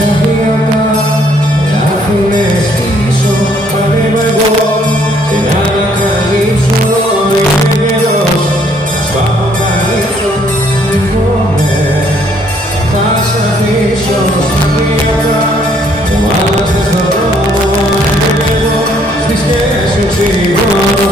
Σταδιακά άφηνες πίσω, ανέβα εγώ και να ανακαλύψω. Είμαι γερός, να σου αποκαλύψω. Λυπούμε, θα σ' αφήσω. Σταδιακά μου άλλαξες τον δρόμο. Είμαι εγώ στη σχέση οξυγόνο.